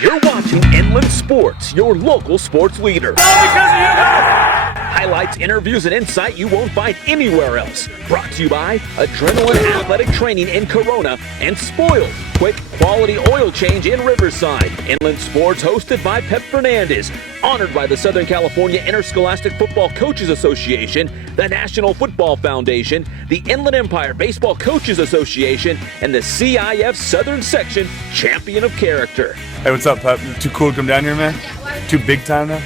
You're watching Inland Sports, your local sports leader. Highlights, interviews, and insight you won't find anywhere else. Brought to you by Adrenaline Athletic Training in Corona and Spoiled, quick quality oil change in Riverside. Inland Sports hosted by Pep Fernandez. Honored by the Southern California Interscholastic Football Coaches Association, the National Football Foundation, the Inland Empire Baseball Coaches Association, and the CIF Southern Section Champion of Character. Hey, what's up, Pep? Too cool to come down here, man? Too big time now?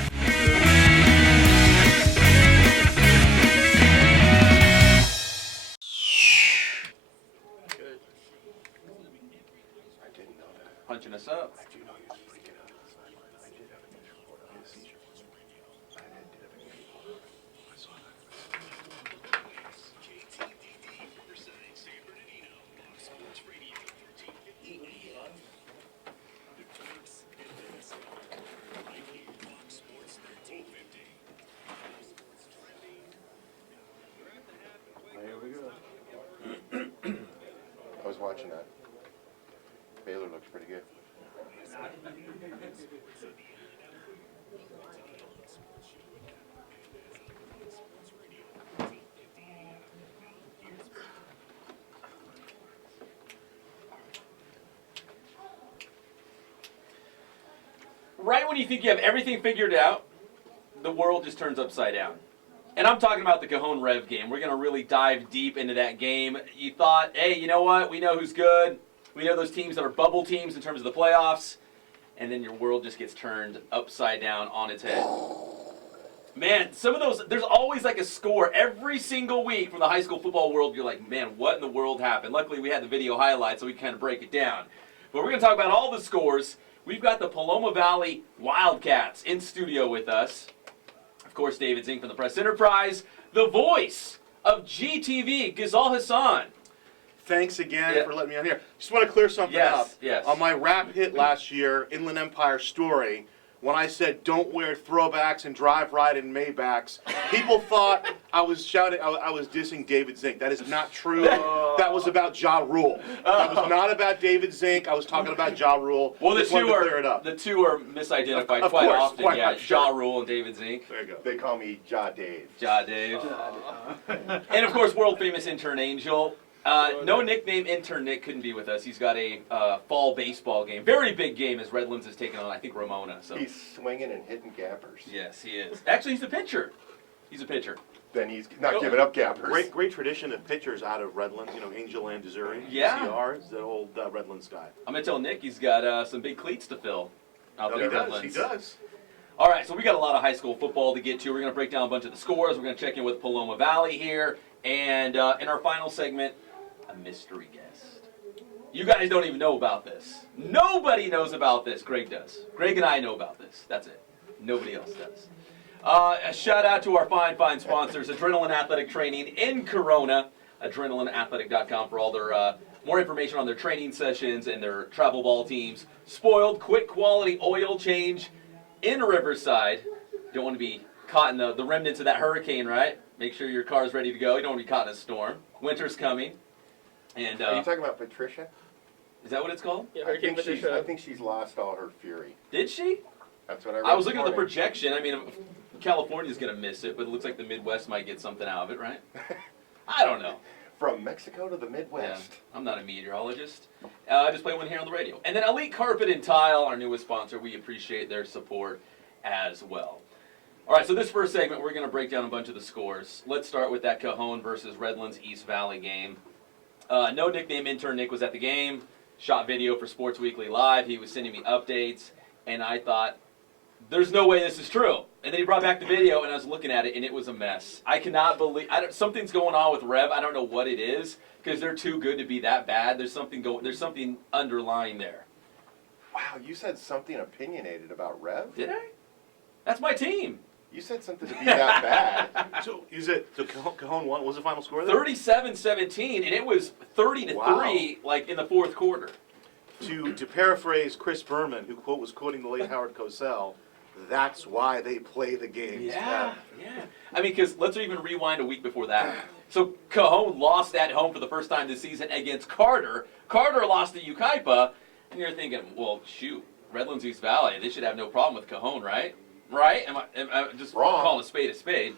Punching us up. I was watching that. Baylor looks pretty good. Right when you think you have everything figured out, the world just turns upside down. And I'm talking about the Cajon Rev game. We're going to really dive deep into that game. You thought, hey, you know what? We know who's good. We know those teams that are bubble teams in terms of the playoffs. And then your world just gets turned upside down on its head. Man, some of those, there's always like a score every single week from the high school football world. You're like, man, what in the world happened? Luckily, we had the video highlights so we can kind of break it down. But we're going to talk about all the scores. We've got the Paloma Valley Wildcats in studio with us. Of course, David Zink from the Press Enterprise, the voice of GTV, Ghizal Hasan. Thanks again for letting me on here. Just want to clear something up. Yes. On my rap hit last year, Inland Empire Story, when I said don't wear throwbacks and drive right in Maybachs, people thought I was shouting, I was dissing David Zink. That is not true. That was about Ja Rule. That was not about David Zink. I was talking about Ja Rule. Well, the Just wanted two to clear it up. misidentified Of quite course, often. quite Yeah, right, sure. Ja Rule and David Zink. There you go. They call me Ja Dave. Ja Dave. And of course, world famous intern Angel. No nickname intern Nick couldn't be with us. He's got a fall baseball game. Very big game as Redlands is taking on, I think, Ramona. So. He's swinging and hitting gappers. Yes, he is. Actually, he's a pitcher. He's a pitcher. Then he's not giving up gappers. Great tradition of pitchers out of Redlands. You know, Angel and Missouri. Yeah. CR is the old Redlands guy. I'm going to tell Nick he's got some big cleats to fill out there at Redlands. He does. All right, so we got a lot of high school football to get to. We're going to break down a bunch of the scores. We're going to check in with Paloma Valley here. And in our final segment, a mystery guest. You guys don't even know about this. Nobody knows about this. Greg does. Greg and I know about this. That's it. Nobody else does. A shout out to our fine sponsors, Adrenaline Athletic Training in Corona, adrenalineathletic.com for all their more information on their training sessions and their travel ball teams. Spoiled, quick quality oil change in Riverside. Don't want to be caught in the remnants of that hurricane, right? Make sure your car's ready to go. You don't want to be caught in a storm. Winter's coming. And Are you talking about Patricia? is that what it's called? Yeah, Hurricane Patricia. I think she's lost all her fury. Did she? That's what I read. I was looking at the this morning. projection. I mean, California's going to miss it, but it looks like the Midwest might get something out of it, right? I don't know. From Mexico to the Yeah, Midwest. I'm not a meteorologist. I just play one here on the radio. And then Elite Carpet and Tile, our newest sponsor. We appreciate their support as well. All right, so this first segment, we're going to break down a bunch of the scores. Let's start with that Cajon versus Redlands East Valley game. No nickname intern Nick was at the game. Shot video for Sports Weekly Live. He was sending me updates, and I thought, there's no way this is true. And then he brought back the video, and I was looking at it, and it was a mess. I cannot believe something's going on with Rev. I don't know what it is, because they're too good to be that bad. There's something underlying there. Wow, you said something opinionated about Rev? Did I? That's my team. You said something to be that bad. So Cajon won. What was the final score there? 37-17, and it was 30-3, like in the fourth quarter. To paraphrase Chris Berman, who was quoting the late Howard Cosell, that's why they play the games. Yeah. I mean, because let's even rewind a week before that. So Cajon lost at home for the first time this season against Carter. Carter lost to Ukaipa. And you're thinking, well, shoot, Redlands East Valley, they should have no problem with Cajon, right? Right? Am I just Wrong. calling a spade a spade?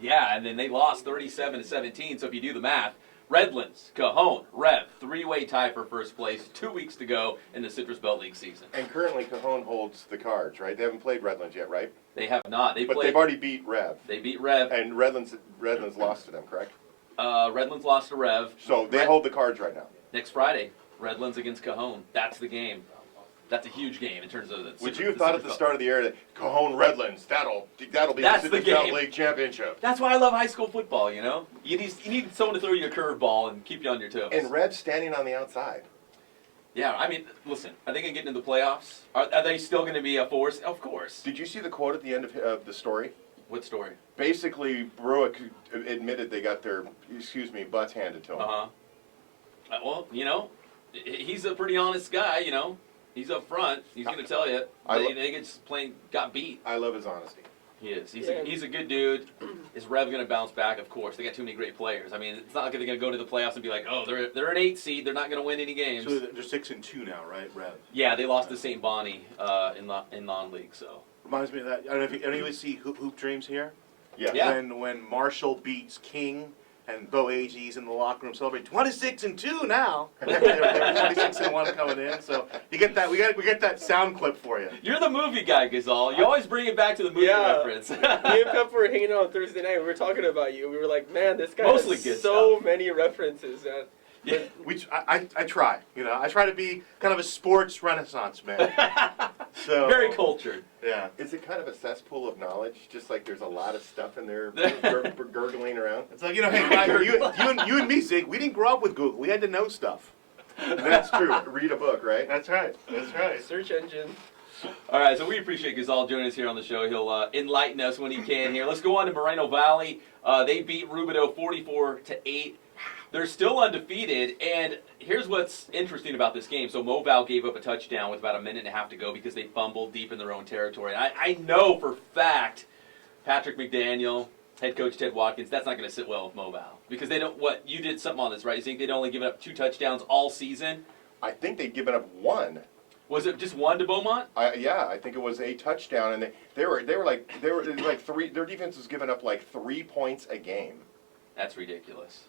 Yeah, and then they lost 37-17. So if you do the math, Redlands, Cajon, Rev, three-way tie for first place. 2 weeks to go in the Citrus Belt League season. And currently Cajon holds the cards, right? They haven't played Redlands yet, right? They have not. But they've already beat Rev. They beat Rev. And Redlands lost to them, correct? Redlands lost to Rev. So they hold the cards right now. Next Friday, Redlands against Cajon. That's the game. That's a huge game in terms of the. Would you have thought at the start of the year that Cajon Redlands, that'll be That's the the Citrus Belt game. League championship? That's why I love high school football. You know, you need someone to throw you a curveball and keep you on your toes. And Rev standing on the outside. Yeah, I mean, listen, are they going to get into the playoffs? Are they still going to be a force? Of course. Did you see the quote at the end of the story? What story? Basically, Bruick admitted they got their, butts handed to them. Well, you know, he's a pretty honest guy. You know, he's up front. He's going to tell you they got beat. I love his honesty. He is. He's a good dude. Is Rev going to bounce back? Of course. They got too many great players. I mean, it's not like they're going to go to the playoffs and be like, oh, they're an 8 seed. They're not going to win any games. So they're 6-2 now, right, Rev? Yeah, they lost to St. Bonnie in non-league. So Reminds me of that. I don't know if you anyone see Hoop Dreams here. Yeah. Yeah. When Marshall beats King and Bo Agee's in the locker room celebrating 26-2 now. They're 26-1 coming in. So you get that. We get that sound clip for you. you're the movie guy, Ghizal. You always bring it back to the movie reference. Me and Pep were hanging out on Thursday night. We were talking about you. We were like, man, this guy Mostly has good so stuff. many references. Yeah. I try. You know, I try to be kind of a sports renaissance man. So Very cultured. Yeah. Is it kind of a cesspool of knowledge? Just like there's a lot of stuff in there gurgling around? It's like, hey, you and me, Zink, we didn't grow up with Google. We had to know stuff. That's true. Read a book, right? That's right. That's right. Search engine. All right, so we appreciate Ghizal joining us here on the show. He'll enlighten us when he can here. Let's go on to Moreno Valley. They beat Rubidoux 44-8. They're still undefeated, and here's what's interesting about this game. So Moval gave up a touchdown with about a minute and a half to go because they fumbled deep in their own territory. And I know for fact Patrick McDaniel, head coach Ted Watkins, that's not going to sit well with Moval because they don't. What you did something on this, right? You think they'd only given up 2 touchdowns all season? I think they'd given up 1. Was it just 1 to Beaumont? I think it was a touchdown, and they were like 3. Their defense was giving up like 3 points a game. That's ridiculous.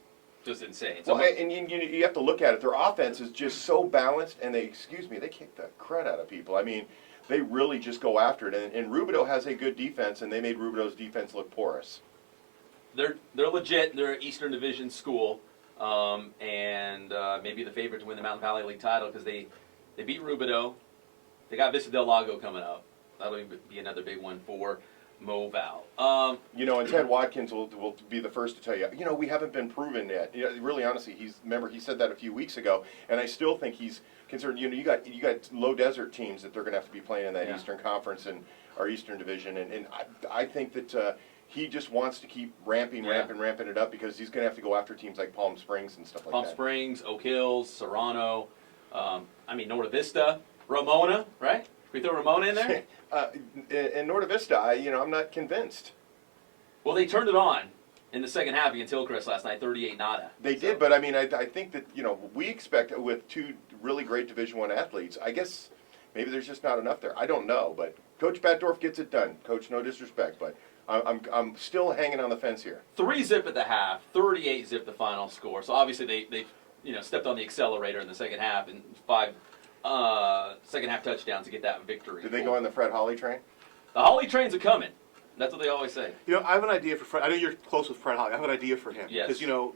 Just insane. So Well, and you have to look at it. Their offense is just so balanced, and they kick the crud out of people. I mean, they really just go after it. And Rubidoux has a good defense, and they made Rubidoux's defense look porous. they're legit. They're an Eastern Division school, and maybe the favorite to win the Mountain Valley League title because they beat Rubidoux. They got Vista Del Lago coming up. That'll be another big one for Moval. And Ted Watkins will be the first to tell you, we haven't been proven yet. Really, honestly, he said that a few weeks ago, and I still think he's concerned. You got low desert teams that they're going to have to be playing in that Eastern Conference and our Eastern Division, and I think that he just wants to keep ramping it up because he's going to have to go after teams like Palm Springs and stuff like that. Palm Springs, Oak Hills, Serrano. Norta Vista, Ramona, right? Can we throw Ramona in there? In Norta Vista, I'm not convinced. Well, they turned it on in the second half against Hillcrest last night, 38-0. They did, but I think that we expect with 2 really great Division I athletes. I guess maybe there's just not enough there. I don't know, but Coach Batdorf gets it done. Coach, no disrespect, but I'm still hanging on the fence here. 3-zip at the half, 38-zip the final score. So obviously they stepped on the accelerator in the second half and 5 second half touchdowns to get that victory. Did they go on the Fred Holly train? The Holly trains are coming. That's what they always say. I have an idea for Fred. I know you're close with Fred Holly. I have an idea for him. Yes. Because,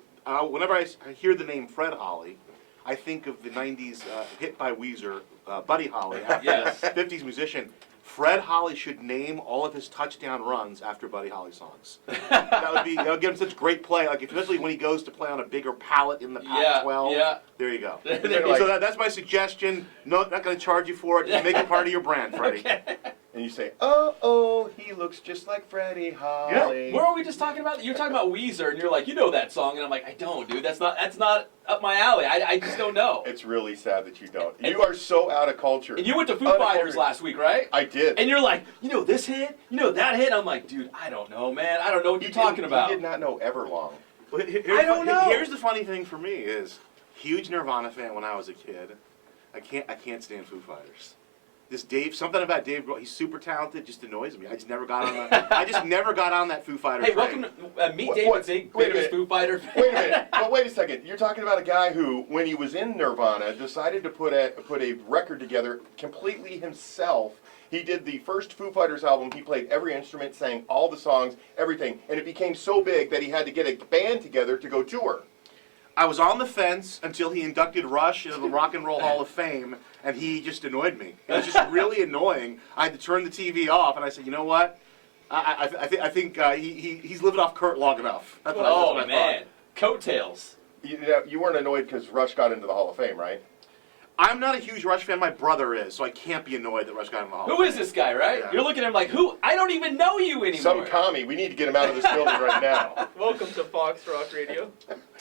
whenever I hear the name Fred Holly, I think of the 90s hit by Weezer, Buddy Holly, Yes. 50s musician. Fred Holly should name all of his touchdown runs after Buddy Holly songs. that would give him such great play, especially when he goes to play on a bigger palette in the Pac-12. Yeah. There you go. Like, So that's my suggestion. No, not going to charge you for it. Just make it part of your brand, Freddie. Okay. And you say, oh, he looks just like Freddie Holly. What were we just talking about? You're talking about Weezer, and you're like, that song, and I'm like, I don't, dude. That's not up my alley. I just don't know. It's really sad that you don't. You are so out of culture. And you went to Foo Fighters last week, right? I did. And you're like, this hit, that hit. I'm like, dude, I don't know, man. I don't know what you're talking about. He did not know Everlong. Well, I don't know. Here's the funny thing for me is, huge Nirvana fan when I was a kid. I can't stand Foo Fighters. This Dave, something about Dave Grohl, he's super talented, just annoys me. I just never got on that. I just never got on that Foo Fighters. Hey, welcome to meet David Zink, biggest Foo Fighter fan. Wait a minute. But wait a second. You're talking about a guy who, when he was in Nirvana, decided to put a record together completely himself. He did the first Foo Fighters album. He played every instrument, sang all the songs, everything, and it became so big that he had to get a band together to go tour. I was on the fence until he inducted Rush into the Rock and Roll Hall of Fame, and he just annoyed me. It was just really annoying. I had to turn the TV off, and I said, you know what? I think he's living off Kurt long enough. That's what I man, coattails. You weren't annoyed because Rush got into the Hall of Fame, right? I'm not a huge Rush fan. My brother is, so I can't be annoyed that Rush got in the Hall of Fame. Who is this guy, right? Yeah. You're looking at him like, who? I don't even know you anymore. Some commie. We need to get him out of this building right now. Welcome to Fox Rock Radio.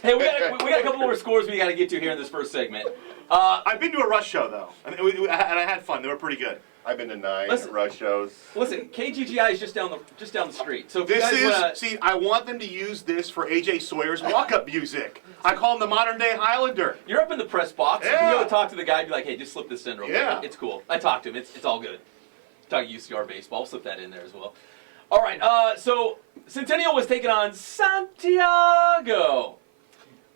Hey, we got a couple more scores we got to get to here in this first segment. I've been to a Rush show, though, and I had fun. They were pretty good. I've been to 9 Listen. Rush shows. Listen, KGGI is just down the street. So if you This guys is, wanna, see, I want them to use this for AJ Sawyer's walk-up music. I call him the modern-day Highlander. you're up in the press box. You can Yeah. go talk to the guy and be like, hey, just slip this in real quick. Yeah. It's cool. I talked to him. It's all good. Talk UCR baseball. I'll slip that in there as well. All right. So Centennial was taking on Santiago.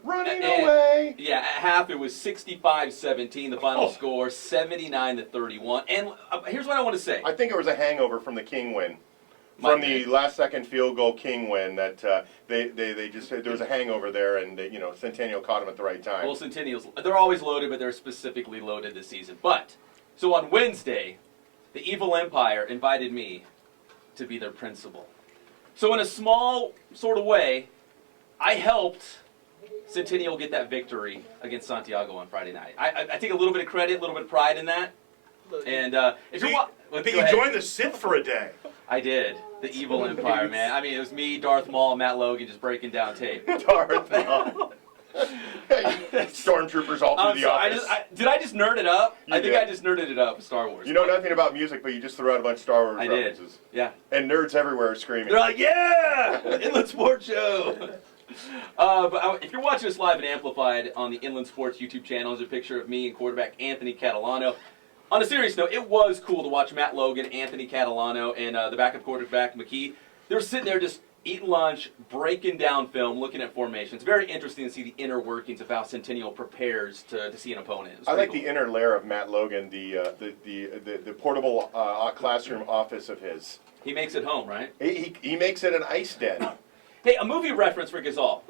Running And- away. Yeah, at half it was 65-17. The final score 79-31. And here's what I want to say. I think it was a hangover from the King win. Might From be. the last-second field goal King win, that they just there was a hangover there, and Centennial caught him at the right time. Well, Centennials, they're always loaded, but they're specifically loaded this season. But, so on Wednesday, the Evil Empire invited me to be their principal. So in a small sort of way, I helped Centennial get that victory against Santiago on Friday night. I take a little bit of credit, a little bit of pride in that. And if you're But you joined the Sith for a day. I did. The Evil Empire, man. I mean, it was me, Darth Maul, and Matt Logan just breaking down tape. Darth Maul. Stormtroopers all through the office. Did I just nerd it up? You I think did. I just nerded it up, Star Wars. You know nothing about music, but you just threw out a bunch of Star Wars I did. references. Yeah. And nerds everywhere are screaming. They're like, yeah! Inland Sports Show! But if you're watching us live and amplified on the Inland Sports YouTube channel, there's a picture of me and quarterback Anthony Catalano. On a serious note, it was cool to watch Matt Logan, Anthony Catalano, and the backup quarterback McKee. They were sitting there just eating lunch, breaking down film, looking at formations. Very interesting to see the inner workings of how Centennial prepares to see an opponent. I like the inner layer of Matt Logan, the portable classroom office of his. He makes it home, right? He makes it an ice den. Hey, a movie reference for Ghizal.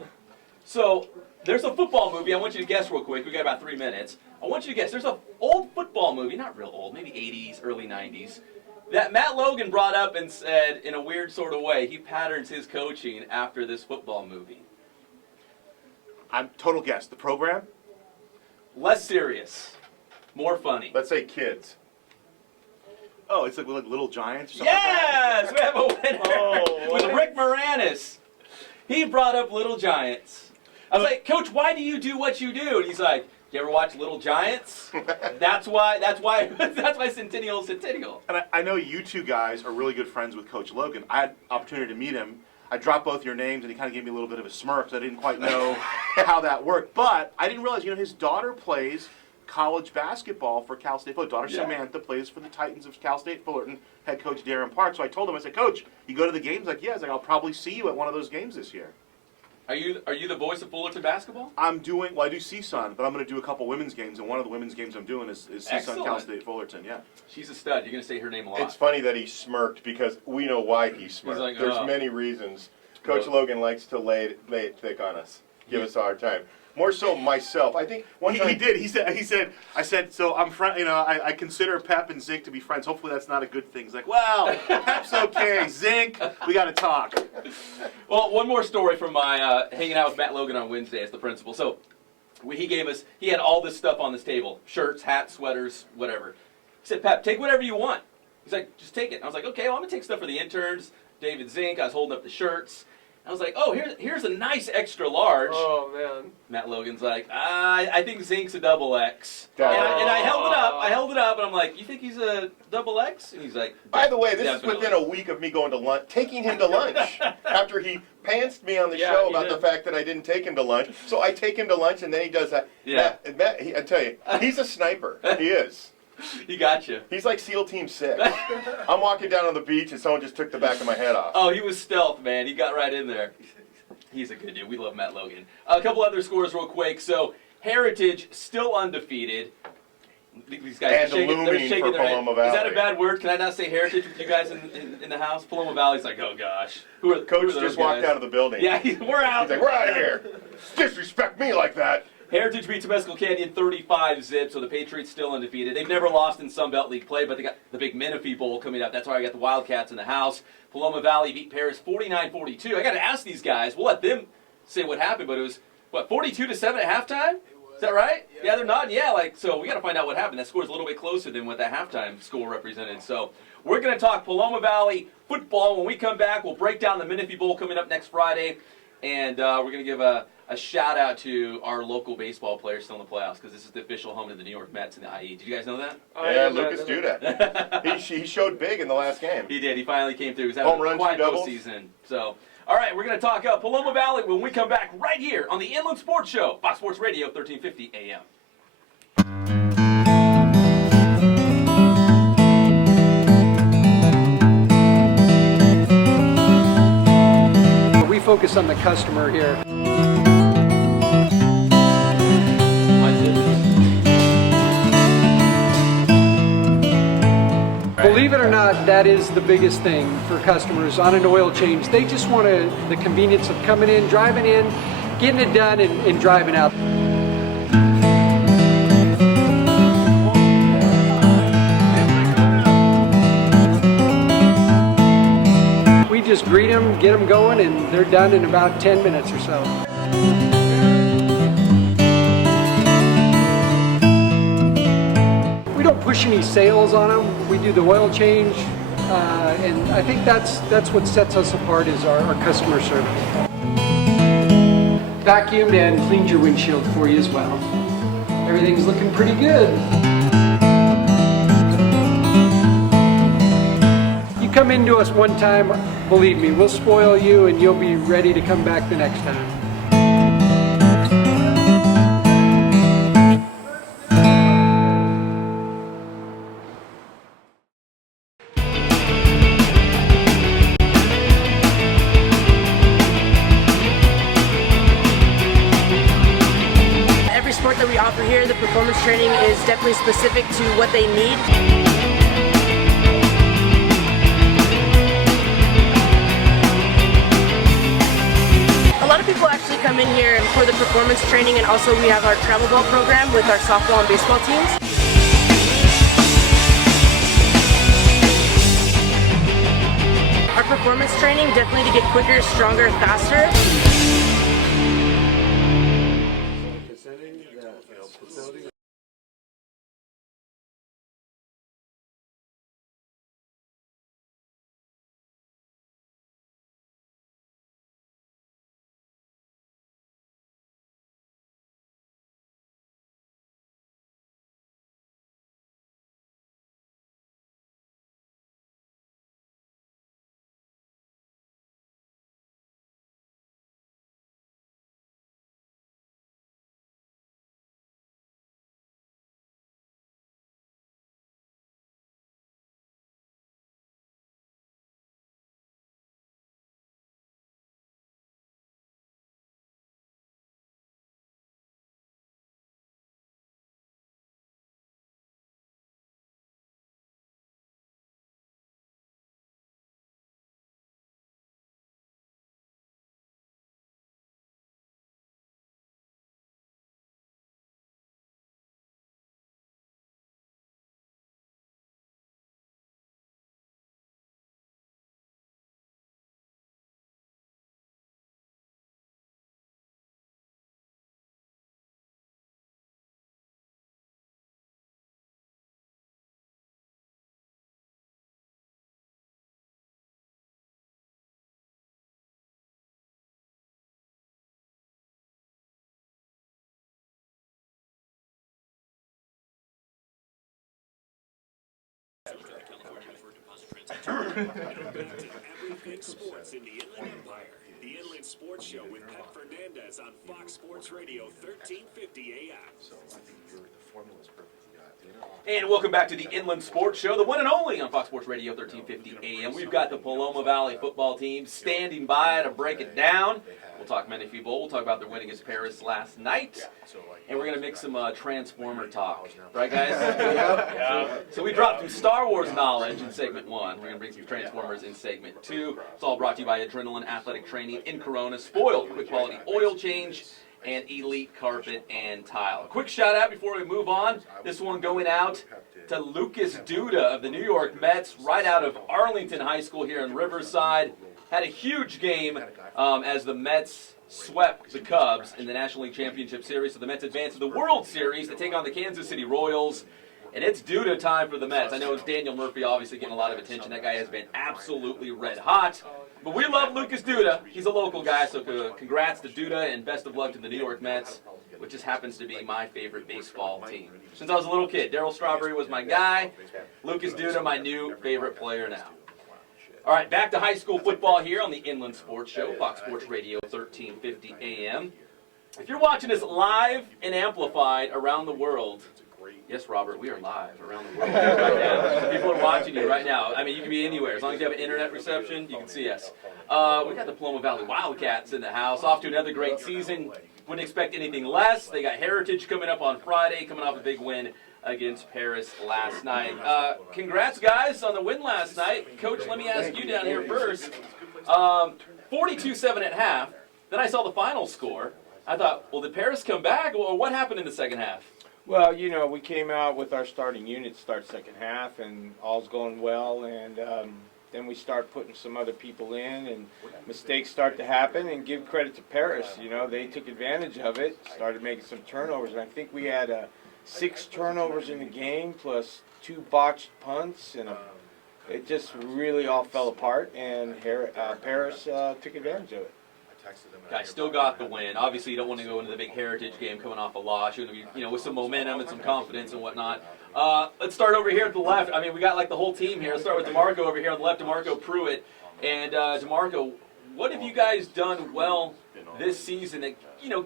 So, there's a football movie. I want you to guess real quick. We got about 3 minutes. I want you to guess. There's an old football movie, not real old, maybe 80s, early 90s, that Matt Logan brought up and said, in a weird sort of way, he patterns his coaching after this football movie. I'm total guess. The program? Less serious, more funny. Let's say kids. Oh, it's like Little Giants or something Yes! We have a winner Oh, with what? Rick Moranis. He brought up Little Giants. I was like, Coach, why do you do what you do? And he's like, you ever watch Little Giants? That's why Centennial is Centennial. And I know you two guys are really good friends with Coach Logan. I had opportunity to meet him. I dropped both your names, and he kind of gave me a little bit of a smirk, so I didn't quite know how that worked. But I didn't realize, his daughter plays college basketball for Cal State Fullerton. Daughter Samantha plays for the Titans of Cal State Fullerton, head coach Darren Park. So I told him, I said, Coach, you go to the games? Like, yeah. I was like, I'll probably see you at one of those games this year. Are you the voice of Fullerton basketball? I do CSUN, but I'm going to do a couple women's games, and one of the women's games I'm doing is CSUN Excellent. Cal State Fullerton, yeah. She's a stud. You're going to say her name a lot. It's funny that he smirked because we know why he smirked. like, There's oh. many reasons. Coach Logan likes to lay it thick on us, give us a hard time. More so myself. I think one time He did. I said, so I'm friend. I consider Pep and Zink to be friends. Hopefully that's not a good thing. He's like, well, Pep's okay. Zink, we got to talk. Well, one more story from my hanging out with Matt Logan on Wednesday as the principal. So he had all this stuff on this table. Shirts, hats, sweaters, whatever. He said, Pep, take whatever you want. He's like, just take it. And I was like, okay, well, I'm going to take stuff for the interns, David Zink. I was holding up the shirts. I was like, oh, here's a nice extra large. Oh, man. Matt Logan's like, I think Zink's a double X. Oh. And I held it up. I held it up, and I'm like, you think he's a double X? And he's like, By the way, this definitely. is within a week of me going to lunch, taking him to lunch after he pantsed me on the Yeah, show he about did. the fact that I didn't take him to lunch. So I take him to lunch, and then he does that. Yeah. Matt, I tell you, he's a sniper. He is. He got you. He's like SEAL Team 6. I'm walking down on the beach, and someone just took the back of my head off. Oh, he was stealth, man. He got right in there. He's a good dude. We love Matt Logan. A couple other scores real quick. So Heritage still undefeated. These guys And they're shaking for their head. Paloma Is that a Valley. bad word? Can I not say Heritage with you guys in the house? Paloma Valley's like, oh gosh. Who are Coach those just guys? walked out of the building. Yeah, we're out. He's like, we're out of here. Disrespect me like that. Heritage beats Temescal Canyon 35-zip, so the Patriots still undefeated. They've never lost in Sun Belt League play, but they got the big Menifee Bowl coming up. That's why I got the Wildcats in the house. Paloma Valley beat Paris 49-42. I got to ask these guys. We'll let them say what happened, but it was, 42-7 at halftime? Is that right? Yeah, they're nodding. Yeah, so we got to find out what happened. That score's a little bit closer than what that halftime score represented. So we're going to talk Paloma Valley football. When we come back, we'll break down the Menifee Bowl coming up next Friday, and we're going to give a shout out to our local baseball players still in the playoffs because this is the official home of the New York Mets in the IE. Did you guys know that? Yeah, Lucas Duda. He showed big in the last game. He did. He finally came through. He was having Home a runs, quiet two doubles. postseason. So, all right, we're going to talk Paloma Valley when we come back right here on the Inland Sports Show, Fox Sports Radio, 1350 AM. We focus on the customer here. Believe it or not, that is the biggest thing for customers on an oil change. They just want the convenience of coming in, driving in, getting it done, and driving out. We just greet them, get them going, and they're done in about 10 minutes or so. We don't push any sales on them. We do the oil change, and I think that's what sets us apart is our customer service. Vacuumed and cleaned your windshield for you as well. Everything's looking pretty good. You come into us one time, believe me, we'll spoil you and you'll be ready to come back the next time. Every sport that we offer here, the performance training is definitely specific to what they need. A lot of people actually come in here for the performance training, and also we have our travel ball program with our softball and baseball teams. Our performance training definitely to get quicker, stronger, faster. Everything sports in the Inland Empire. The Inland Sports Show with Pep Fernandez on Fox Sports Radio 1350 AM. And welcome back to the Inland Sports Show, the one and only on Fox Sports Radio 1350 AM. We've got the Paloma Valley football team standing by to break it down. We'll talk Menifee Bowl. We'll talk about their win against Paris last night. And we're going to mix some Transformer talk. Right, guys? Yeah. So we dropped some Star Wars knowledge in segment 1. We're going to bring some Transformers in segment 2. It's all brought to you by Adrenaline Athletic Training in Corona. Spoiled quick quality oil change and elite carpet and tile. A quick shout out before we move on. This one going out to Lucas Duda of the New York Mets, right out of Arlington High School here in Riverside. Had a huge game as the Mets swept the Cubs in the National League Championship Series. So the Mets advance to the World Series to take on the Kansas City Royals. And it's Duda time for the Mets. I know it's Daniel Murphy obviously getting a lot of attention. That guy has been absolutely red hot. But we love Lucas Duda. He's a local guy, so congrats to Duda and best of luck to the New York Mets, which just happens to be my favorite baseball team. Since I was a little kid, Darryl Strawberry was my guy. Lucas Duda, my new favorite player now. All right, back to high school football here on the Inland Sports Show, Fox Sports Radio 1350 AM. If you're watching us live and amplified around the world, yes, Robert, we are live around the world right now. People are watching you right now. I mean, you can be anywhere. As long as you have an internet reception, you can see us. We got the Paloma Valley Wildcats in the house, off to another great season. Wouldn't expect anything less. They got Heritage coming up on Friday, coming off a big win against Paris last night. Congrats, guys, on the win last night. Coach, let me ask you down here first. 42-7 at half. Then I saw the final score. I thought, well, did Paris come back, or what happened in the second half? Well, you know, we came out with our starting unit start second half, and all's going well, and then we start putting some other people in, and mistakes start to happen, and give credit to Paris. You know, they took advantage of it, started making some turnovers, and I think we had 6 turnovers in the game, plus 2 botched punts, and it just really all fell apart, and Paris took advantage of it. Guys still got the win. Obviously, you don't want to go into the big Heritage game coming off a loss. You want to be, with some momentum and some confidence and whatnot. Let's start over here at the left. I mean, we got like the whole team here. Let's start with DeMarco over here on the left, DeMarco Pruitt. And DeMarco, what have you guys done well this season that,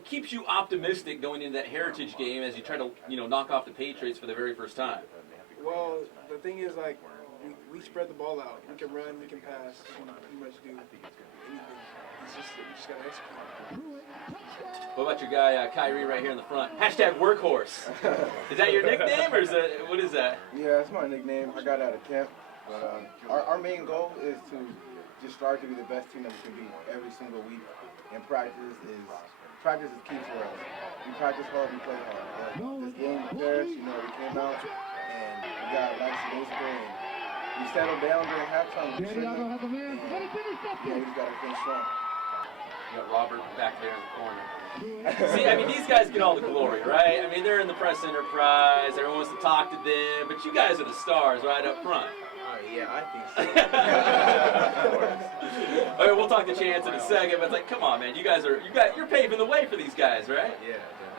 keeps you optimistic going into that Heritage game as you try to, knock off the Patriots for the very first time? Well, the thing is, like, we spread the ball out. We can run, we can pass, we can pretty much do anything. We just got to execute. What about your guy, Kyrie, right here in the front? Hashtag workhorse. Is that your nickname, or what is that? Yeah, it's my nickname. I got out of camp. But our main goal is to just strive to be the best team that we can be every single week. And practice is key for us. We practice hard, we play hard. This game with Paris, we came out and we got a nice baseball, and we settled down during halftime. We just got to finish strong. You got Robert back there in the corner. See, I mean, these guys get all the glory, right? I mean, they're in the press enterprise. Everyone wants to talk to them, but you guys are the stars right up front. Yeah, I think so. All right, we'll talk to Chance in a second, but it's like, come on, man, you're paving the way for these guys, right? Yeah.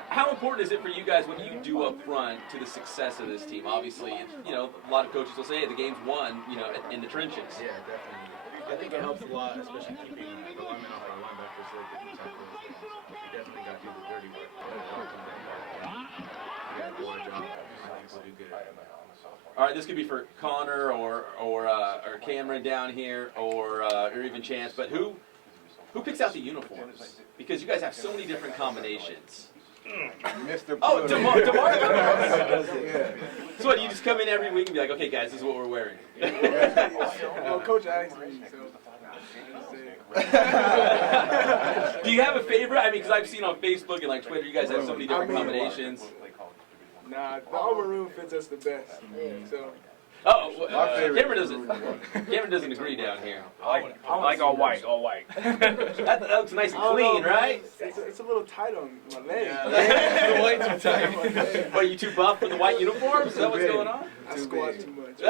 How important is it for you guys what you do up front to the success of this team? Obviously, a lot of coaches will say, hey, the game's won, in the trenches. Yeah, definitely. I think it helps a lot, especially keeping the linemen out like linebackers so they can tackle us. We definitely got to do the dirty work. We got to do our job. I think we'll do good. All right, this could be for Connor or Cameron down here or even Chance, but who picks out the uniforms? Because you guys have so many different combinations. Mr. Oh, DeMarco. So what, you just come in every week and be like, okay, guys, this is what we're wearing. Well, Coach asked me, so. Do you have a favorite? I mean, because I've seen on Facebook and like Twitter, you guys have so many different combinations. Nah, the all maroon fits us the best. So. Cameron doesn't agree down here. I like all white. That looks nice and clean, right? It's a little tight on my leg. Yeah. The white's too tight. What, are you too buff for the white uniforms? Is that what's going on? I squat too much.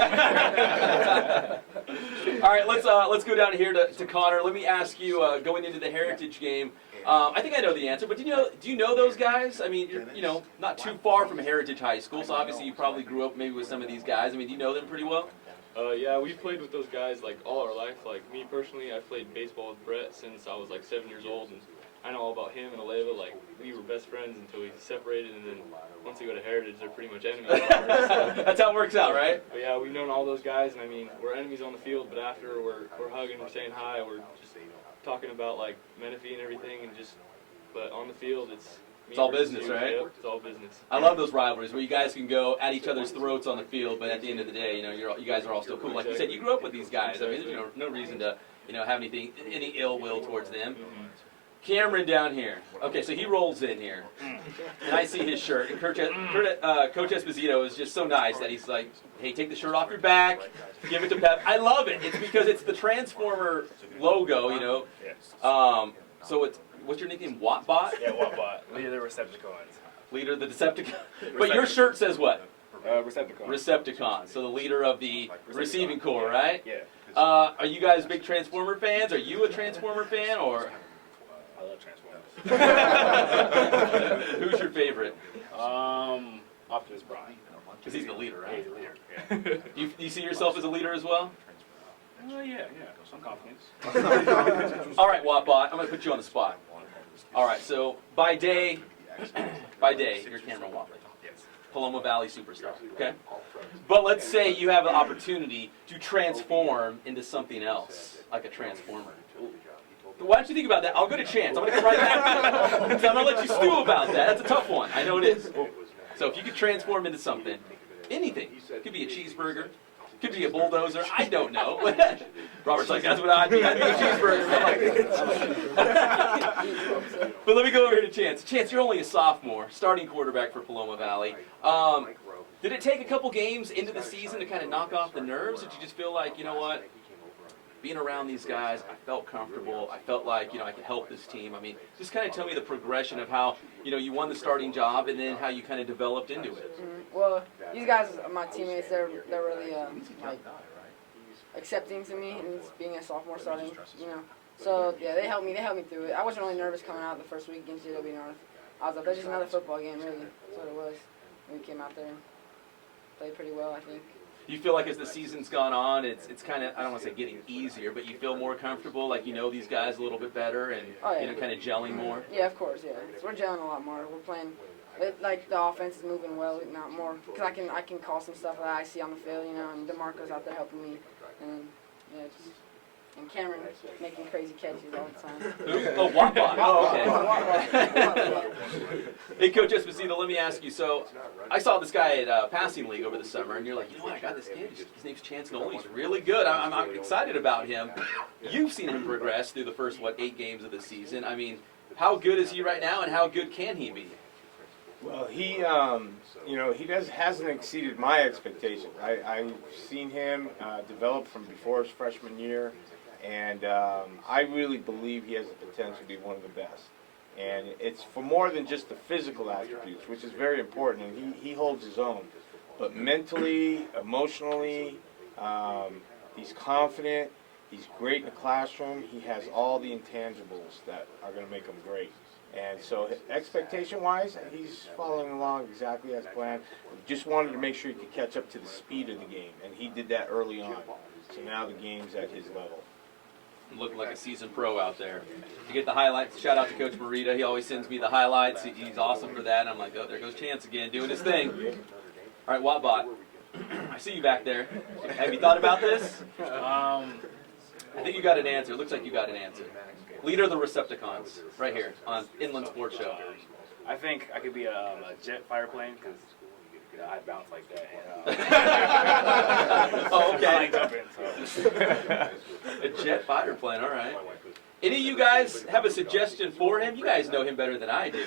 All right, let's go down here to Connor. Let me ask you, going into the Heritage game, I think I know the answer, but do you know those guys? I mean, you're not too far from Heritage High School, so obviously you probably grew up maybe with some of these guys. I mean, do you know them pretty well? Yeah, we played with those guys like all our life. Like me personally, I played baseball with Brett since I was like 7 years old, and I know all about him and Aleva. Like we were best friends until we separated, and then once we go to Heritage, they're pretty much enemies. So, that's how it works out, right? But yeah, we've known all those guys, and I mean, we're enemies on the field, but after we're hugging, we're saying hi, we're just talking about like Menifee and everything, and just. But on the field, it's all business, right? Yep, it's all business. I love those rivalries where you guys can go at each other's throats on the field, but at the end of the day, you guys are all still cool. Like you said, you grew up with these guys. I mean, there's no reason to, have any ill will towards them. Cameron down here. Okay, so he rolls in here, and I see his shirt. And Coach Esposito is just so nice that he's like, "Hey, take the shirt off your back, give it to Pep." I love it. It's because it's the Transformer logo, So it's. What's your nickname? Wattbot? Yeah, Wattbot. Leader of the Recepticons. Leader of the Decepticons. But your shirt says what? Recepticons. Recepticons. So the leader of the receiving corps, right? Yeah. Are you guys big Transformer fans? Are you a Transformer fan, or? I love Transformers. Who's your favorite? Optimus Prime. Because he's the leader, right? Yeah, he's the leader. Do you see yourself as a leader as well? Yeah. Some confidence. All right, Wattbot. I'm going to put you on the spot. All right, so by day, you're Cameron Watley, Paloma Valley superstar, okay? But let's say you have an opportunity to transform into something else, like a Transformer. Why don't you think about that? I'll go to Chance. I'm going to come right back to you. I'm going to let you stew about that. That's a tough one. I know it is. So if you could transform into something, anything. It could be a cheeseburger. Could be a bulldozer. I don't know. Robert's like, that's what I'd be. I'd be a cheeseburger. But let me go over here to Chance. Chance, you're only a sophomore, starting quarterback for Paloma Valley. Did it take a couple games into the season to kind of knock off the nerves? Did you just feel like, you know what, being around these guys, I felt comfortable. I felt like, I could help this team. I mean, just kind of tell me the progression of how, you won the starting job and then how you kind of developed into it. Well, these guys are my teammates. They're really accepting to me and being a sophomore starting, So yeah, they helped me through it. I wasn't really nervous coming out the first week against JW North. I was like, that's just another football game, really. That's what it was. And we came out there and played pretty well, I think. You feel like as the season's gone on, it's kind of, I don't want to say getting easier, but you feel more comfortable, like these guys a little bit better and kind of gelling more? Yeah, of course, yeah. We're gelling a lot more. We're playing, like the offense is moving well, not more, because I can call some stuff that I see on the field, and DeMarco's out there helping me, and and Cameron making crazy catches all the time. Who? Oh, Wattbot. Oh, okay. Hey, Coach Esposito, let me ask you. So, I saw this guy at Passing League over the summer, and you're like, I got this kid. His name's Chance Nolan. He's really good. I'm excited about him. You've seen him progress through the first, 8 games of the season. I mean, how good is he right now, and how good can he be? Well, he hasn't exceeded my expectations. I've seen him develop from before his freshman year. And I really believe he has the potential to be one of the best. And it's for more than just the physical attributes, which is very important, and he holds his own. But mentally, emotionally, he's confident, he's great in the classroom, he has all the intangibles that are going to make him great. And so expectation-wise, he's following along exactly as planned. We just wanted to make sure he could catch up to the speed of the game, and he did that early on. So now the game's at his level. Looking like a seasoned pro out there. You get the highlights. Shout out to Coach Marita. He always sends me the highlights. He's awesome for that. And I'm like, oh, there goes Chance again, doing his thing. All right, Wattbot. I see you back there. Have you thought about this? I think you got an answer. It looks like you got an answer. Leader of the Recepticons, right here on Inland Sports Show. I think I could be a jet fighter plane because I bounce like that. And, oh, okay. I like jumping, so. A jet fighter plane, all right. Any of you guys have a suggestion for him? You guys know him better than I do.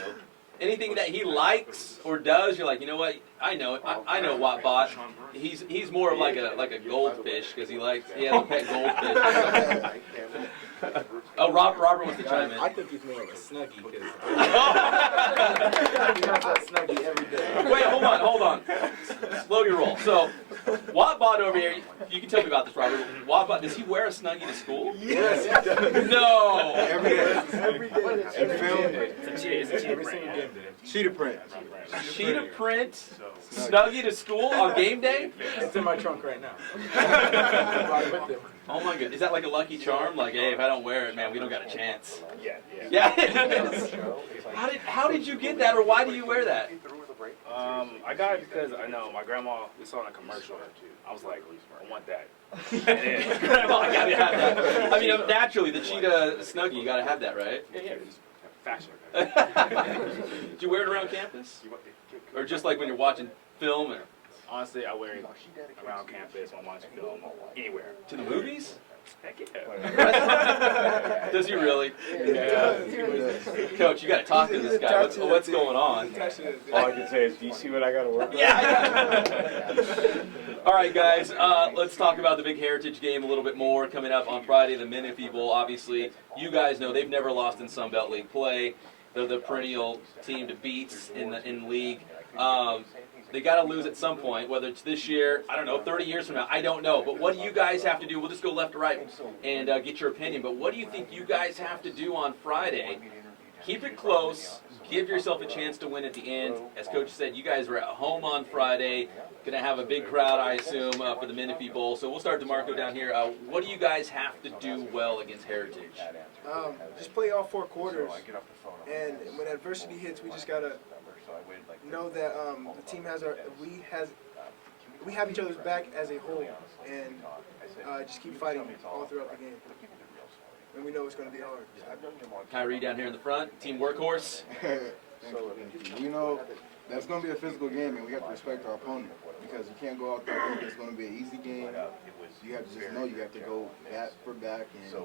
Anything that he likes or does, you're like, you know what? I know Wattbot. He's more of like a goldfish because he has a pet goldfish. Oh, Robert wants to chime in. I think he's more of a Snuggie because he has that Snuggie every day. Wait, hold on. Slow your roll. So, Wattbot over here, you can tell me about this, Robert. Wattbot, does he wear a Snuggie to school? Yes, he does. No. Every day. And film. It's a cheetah print. Cheetah print. Cheetah print, Snuggie to school on game day? It's in my trunk right now. Oh my goodness. Is that like a lucky charm? Like, hey, if I don't wear it, man, we don't got a chance. Yeah. Yeah, it is. How did you get that, or why do you wear that? I got it because I know my grandma, we saw it in a commercial. I was like, I want that. And Grandma, I gotta have that. I mean, naturally, the cheetah Snuggie, you gotta have that, right? yeah, it's fashion. Do you wear it around campus? Or just like when you're watching film? Or Honestly, I wear it around campus, when I'm watching film, anywhere. to the movies? Heck yeah. Does he really? Yeah. Coach, you gotta talk to this guy. What's going on? All I can say is, do you see what I got to work with? Yeah. All right, guys. Let's talk about the big Heritage game a little bit more coming up on Friday. The Menifee Bowl. Obviously, you guys know they've never lost in Sun Belt League play. They're the perennial team to beat in the league. They got to lose at some point, whether it's this year, I don't know, 30 years from now, I don't know. But what do you guys have to do? We'll just go left to right and get your opinion. But what do you think you guys have to do on Friday? Keep it close. Give yourself a chance to win at the end. As Coach said, you guys are at home on Friday. Going to have a big crowd, I assume, for the Menifee Bowl. So we'll start DeMarco down here. What do you guys have to do well against Heritage? Just play all 4 quarters. And when adversity hits, we just got to know that the team has we have each other's back as a whole, and just keep fighting all throughout the game. And we know it's going to be hard. Kyrie down here in the front, team workhorse. We know that's going to be a physical game, and we have to respect our opponent because you can't go out there thinking it's going to be an easy game. You have to just know you have to go back for back and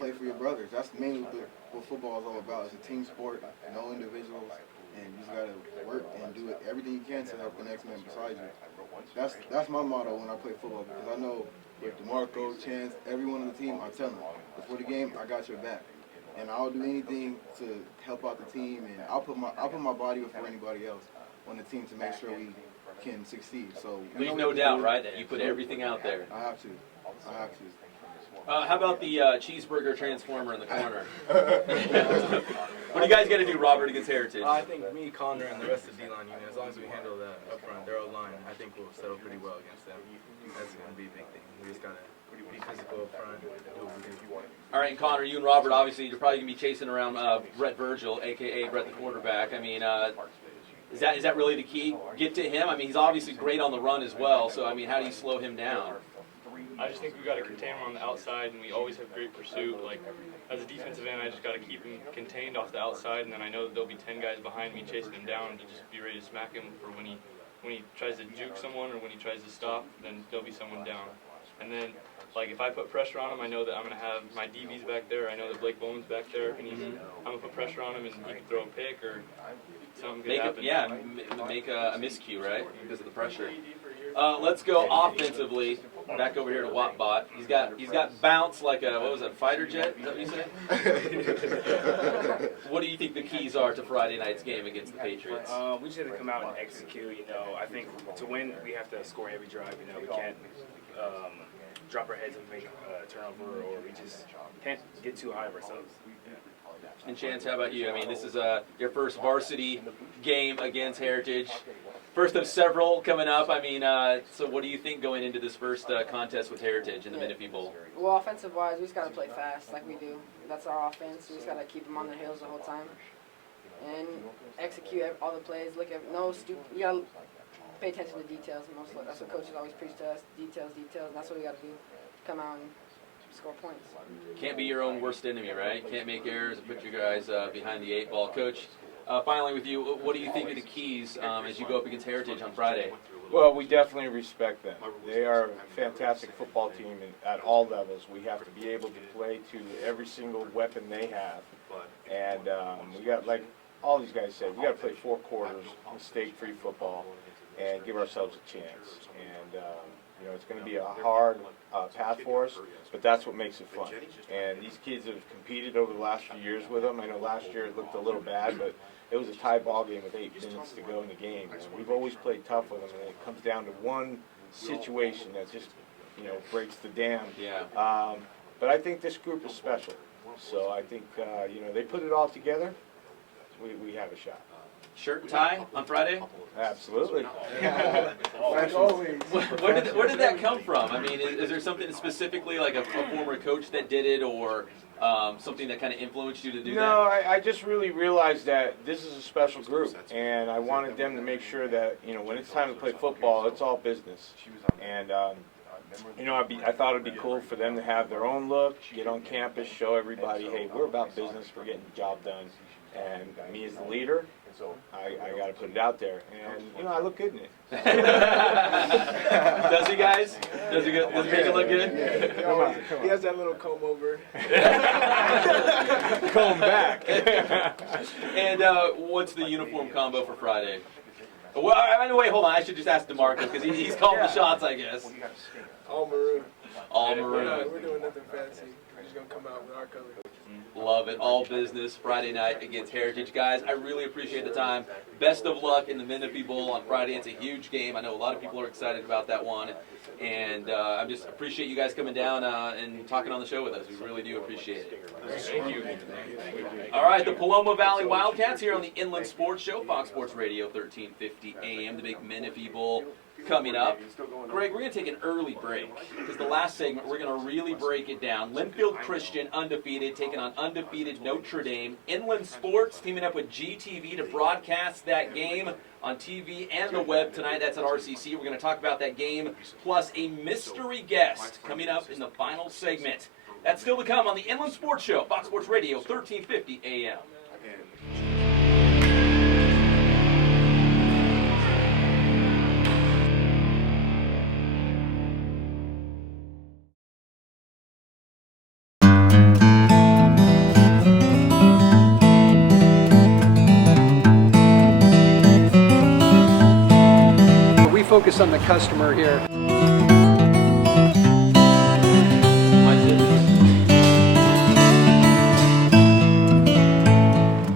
play for your brothers. That's mainly what football is all about. It's a team sport, no individuals. And you just gotta work and do everything you can to help the next man beside you. That's my motto when I play football, because I know with DeMarco, Chance, everyone on the team, I tell them before the game, I got your back, and I'll do anything to help out the team, and I'll put my body before anybody else on the team to make sure we can succeed. So leave no doubt, right, that you put everything out there. I have to. How about the cheeseburger transformer in the corner? What do you guys got to do, Robert, against Heritage? I think me, Connor, and the rest of the D-line unit, as long as we handle that up front, their O-line, I think we'll settle pretty well against them. That's going to be a big thing. We just got to be physical up front, do what we do. All right, and Connor, you and Robert, obviously, you're probably going to be chasing around Brett Virgil, a.k.a. Brett the quarterback. I mean, is that really the key? Get to him? I mean, he's obviously great on the run as well, so, I mean, how do you slow him down? I just think we got to contain him on the outside, and we always have great pursuit. Like, as a defensive end, I just got to keep him contained off the outside, and then I know that there'll be 10 guys behind me chasing him down, and just be ready to smack him for when he tries to juke someone or when he tries to stop, then there'll be someone down. And then, like, if I put pressure on him, I know that I'm going to have my DBs back there. I know that Blake Bowman's back there, and I'm going to put pressure on him, and he can throw a pick or something could happen. Make a miscue, right, because of the pressure. Let's go offensively. Back over here to Wattbot. He's got bounce like a, what was it, fighter jet? Is that what you said? What do you think the keys are to Friday night's game against the Patriots? We just have to come out and execute. I think to win, we have to score every drive. We can't drop our heads and make a turnover, or we just can't get too high of ourselves. And Chance, how about you? I mean, this is your first varsity game against Heritage. First of several coming up. I mean, so what do you think going into this first contest with Heritage in the Menifee Bowl? Well, offensive-wise, we just got to play fast like we do. That's our offense. We just got to keep them on their heels the whole time and execute all the plays. Look at you got to pay attention to details. That's what coaches always preach to us, details. And that's what we got to do, come out and score points. Can't be your own worst enemy, right? Can't make errors and put you guys behind the 8 ball. Coach, finally with you, what do you think are the keys as you go up against Heritage on Friday? Well, we definitely respect them. They are a fantastic football team at all levels. We have to be able to play to every single weapon they have. And we got, like all these guys said, we got to play 4 quarters, mistake-free football, and give ourselves a chance. And, it's going to be a hard path for us, but that's what makes it fun. And these kids have competed over the last few years with them. I know last year it looked a little bad, but it was a tie ball game with 8 minutes to go in the game. And we've always played tough with them, and it comes down to one situation that just, breaks the dam. Yeah. But I think this group is special. So I think, they put it all together, we have a shot. Shirt and tie on Friday? Absolutely. Like always. Where did that come from? I mean, is there something specifically like a former coach that did it, or something that kind of influenced you to do that? No, I just really realized that this is a special group, and I wanted them to make sure that, when it's time to play football, it's all business. And, I thought it'd be cool for them to have their own look, get on campus, show everybody, hey, we're about business, we're getting the job done. And me as the leader, I got to put it out there, and I look good in it. Does he, guys? Does he make it look good? Yeah, he has that little comb over. Comb back. And what's the uniform combo for Friday? Well, wait, hold on. I should just ask DeMarco because he's called the shots, I guess. All maroon. All maroon. We're doing nothing fancy. We're just gonna come out with our colors. Love it. All business Friday night against Heritage. Guys, I really appreciate the time. Best of luck in the Menifee Bowl on Friday. It's a huge game. I know a lot of people are excited about that one. And I just appreciate you guys coming down and talking on the show with us. We really do appreciate it. Thank you. All right, the Paloma Valley Wildcats here on the Inland Sports Show, Fox Sports Radio, 1350 AM. The big Menifee Bowl coming up. Greg, we're going to take an early break because the last segment we're going to really break it down. Linfield Christian undefeated, taking on undefeated Notre Dame. Inland Sports teaming up with GTV to broadcast that game on TV and the web tonight. That's at RCC. We're going to talk about that game plus a mystery guest coming up in the final segment. That's still to come on the Inland Sports Show, Fox Sports Radio, 1350 AM. We focus on the customer here.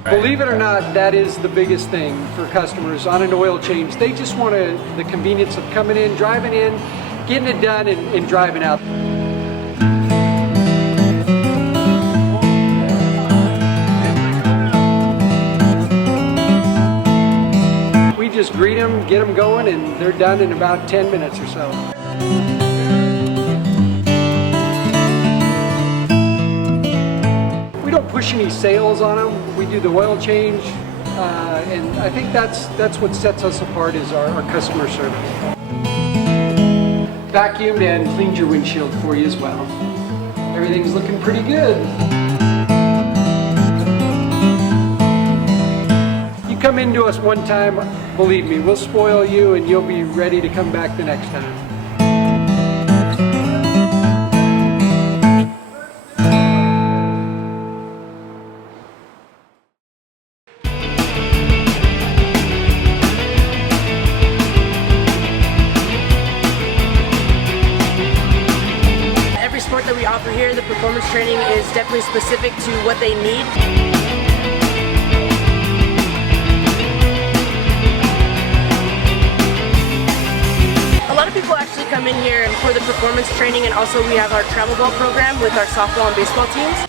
Believe it or not, that is the biggest thing for customers on an oil change. They just want the convenience of coming in, driving in, getting it done, and driving out. We just greet them, get them going, and they're done in about 10 minutes or so. We don't push any sales on them. We do the oil change, and I think that's what sets us apart is our customer service. Vacuumed and cleaned your windshield for you as well. Everything's looking pretty good. You come into us one time, believe me, we'll spoil you and you'll be ready to come back the next time. Every sport that we offer here, the performance training is definitely specific to what they need. A lot of people actually come in here for the performance training, and also we have our travel ball program with our softball and baseball teams.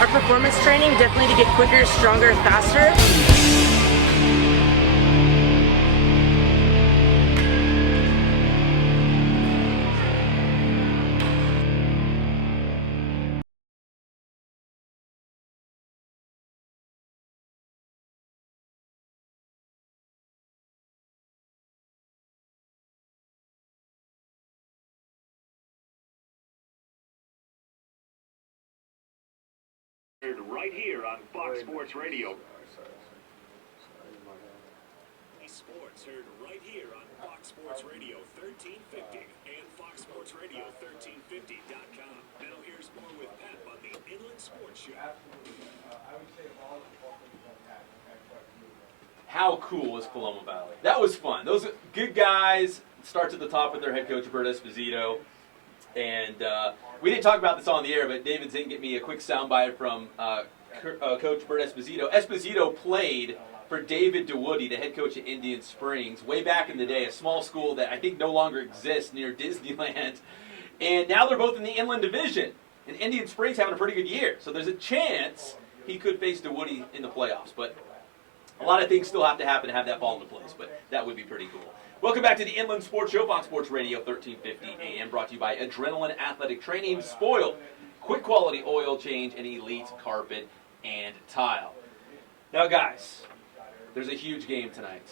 Our performance training definitely to get quicker, stronger, faster. Right here on Fox Sports Radio. Sports heard right here on Fox Sports Radio 1350 and FoxSportsRadio1350.com. Now here's more with Pep on the Inland Sports Show. How cool is Paloma Valley? That was fun. Those good guys. Starts at the top with their head coach, Roberto Esposito. And we didn't talk about this on the air, but David Zink gave me a quick soundbite from Coach Bert Esposito. Esposito played for David DeWoody, the head coach at Indian Springs, way back in the day, a small school that I think no longer exists near Disneyland. And now they're both in the Inland Division. And Indian Springs having a pretty good year. So there's a chance he could face DeWoody in the playoffs. But a lot of things still have to happen to have that fall into place. But that would be pretty cool. Welcome back to the Inland Sports Show, Fox Sports Radio, 1350 AM, brought to you by Adrenaline Athletic Training, Spoiled, quick quality oil change, and elite carpet and tile. Now, guys, there's a huge game tonight.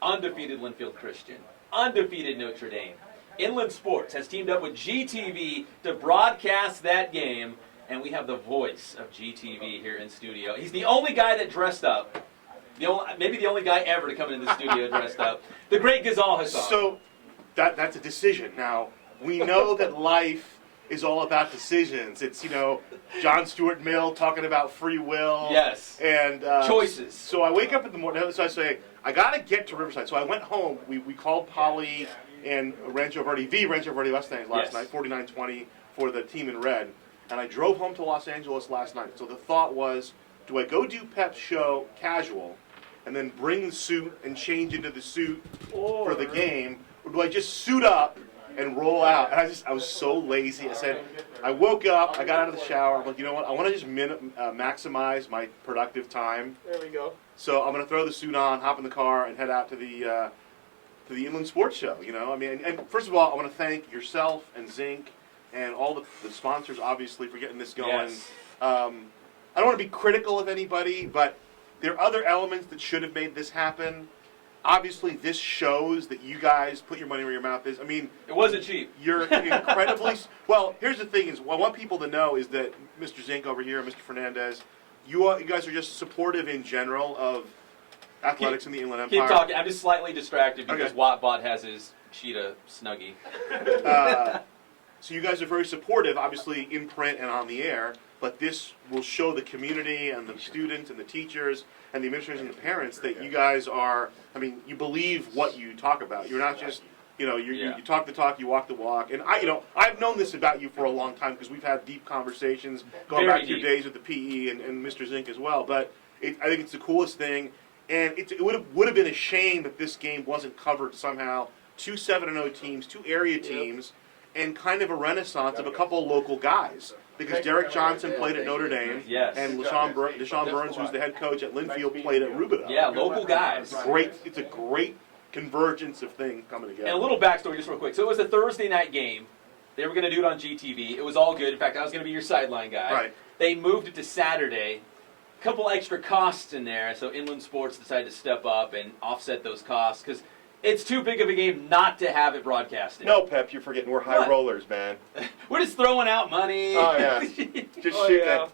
Undefeated Linfield Christian, undefeated Notre Dame. Inland Sports has teamed up with GTV to broadcast that game, and we have the voice of GTV here in studio. He's the only guy that dressed up. Maybe the only guy ever to come into the studio dressed up. The great Ghizal Hasan. So that's a decision. Now, we know that life is all about decisions. It's, John Stuart Mill talking about free will. Yes. And choices. So I wake up in the morning, so I say, I got to get to Riverside. So I went home. We called Polly and Rancho Verde last night, 49-20 for the team in red. And I drove home to Los Angeles last night. So the thought was, do I go do Pep's show casual and then bring the suit and change into the suit for the game, or do I just suit up and roll out? And I was so lazy. I woke up, I got out of the shower, I'm like, you know what, I want to just maximize my productive time. There we go. So I'm going to throw the suit on, hop in the car, and head out to the Inland Sports Show, And first of all, I want to thank yourself and Zink and all the sponsors, obviously, for getting this going. Yes. I don't want to be critical of anybody, but there are other elements that should have made this happen. Obviously, this shows that you guys put your money where your mouth is. I mean, it wasn't cheap. You're incredibly well. Here's the thing: what I want people to know is that Mr. Zink over here, Mr. Fernandez, you guys are just supportive in general of athletics in the Inland Empire. Keep talking. I'm just slightly distracted because Wattbot has his cheetah snuggie. So you guys are very supportive, obviously in print and on the air. But this will show the community and the students and the teachers and the administrators and the parents that you guys are, you believe what you talk about. You're not just, you talk the talk, you walk the walk. And I've known this about you for a long time because we've had deep conversations going back to your days with the PE and Mr. Zink as well. But I think it's the coolest thing. And it would have been a shame that this game wasn't covered somehow. 2 7-0 teams, 2 area teams, and kind of a renaissance of a couple of local guys. Because Derek Johnson played at Notre Dame, and Deshaun Burns, who's the head coach at Linfield, played at Rubino. Yeah, local guys. It's a great convergence of things coming together. And a little backstory just real quick. So it was a Thursday night game. They were going to do it on GTV. It was all good. In fact, I was going to be your sideline guy. Right. They moved it to Saturday. A couple extra costs in there, so Inland Sports decided to step up and offset those costs because it's too big of a game not to have it broadcasted. No, Pep, you're forgetting we're high rollers, man. We're just throwing out money. Oh, yeah. Just shoot that.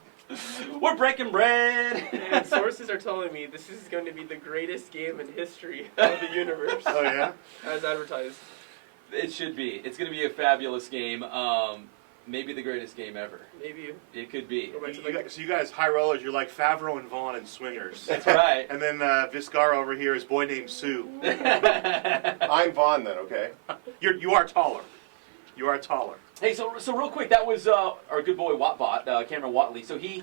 We're breaking bread. And sources are telling me this is going to be the greatest game in history of the universe. Oh, yeah? As advertised. It should be. It's going to be a fabulous game. Maybe the greatest game ever. Maybe. It could be. So you guys, high rollers, you're like Favreau and Vaughn and Swingers. That's right. And then Viscara over here is Boy Named Sue. I'm Vaughn then, okay? You are taller. You are taller. Hey, so real quick, that was our good boy Wattbot, Cameron Watley. So he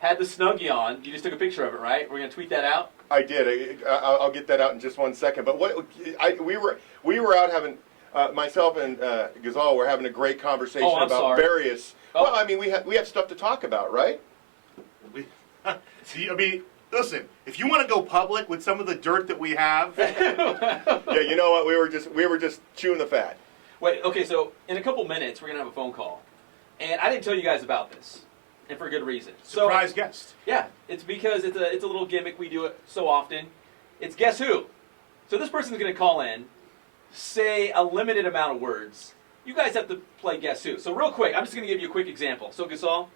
had the Snuggie on. You just took a picture of it, right? We're going to tweet that out? I did. I'll get that out in just 1 second. But we were out having... myself and Ghizal were having a great conversation about various... Well, we have stuff to talk about, right? Listen, if you want to go public with some of the dirt that we have... Yeah, you know what? We were just chewing the fat. Wait, okay, so in a couple minutes, we're going to have a phone call. And I didn't tell you guys about this, and for good reason. Surprise guest. Yeah, it's because it's a little gimmick. We do it so often. It's Guess Who. So this person's going to call in, say a limited amount of words. You guys have to play Guess Who. So real quick, I'm just going to give you a quick example. So Ghizal,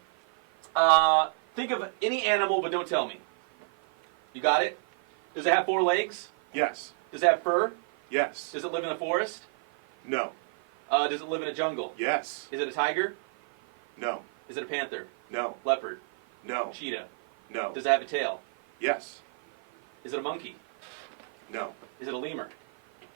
think of any animal, but don't tell me. You got it? Does it have 4 legs? Yes. Does it have fur? Yes. Does it live in the forest? No. Does it live in a jungle? Yes. Is it a tiger? No. Is it a panther? No. Leopard? No. Cheetah? No. Does it have a tail? Yes. Is it a monkey? No. Is it a lemur?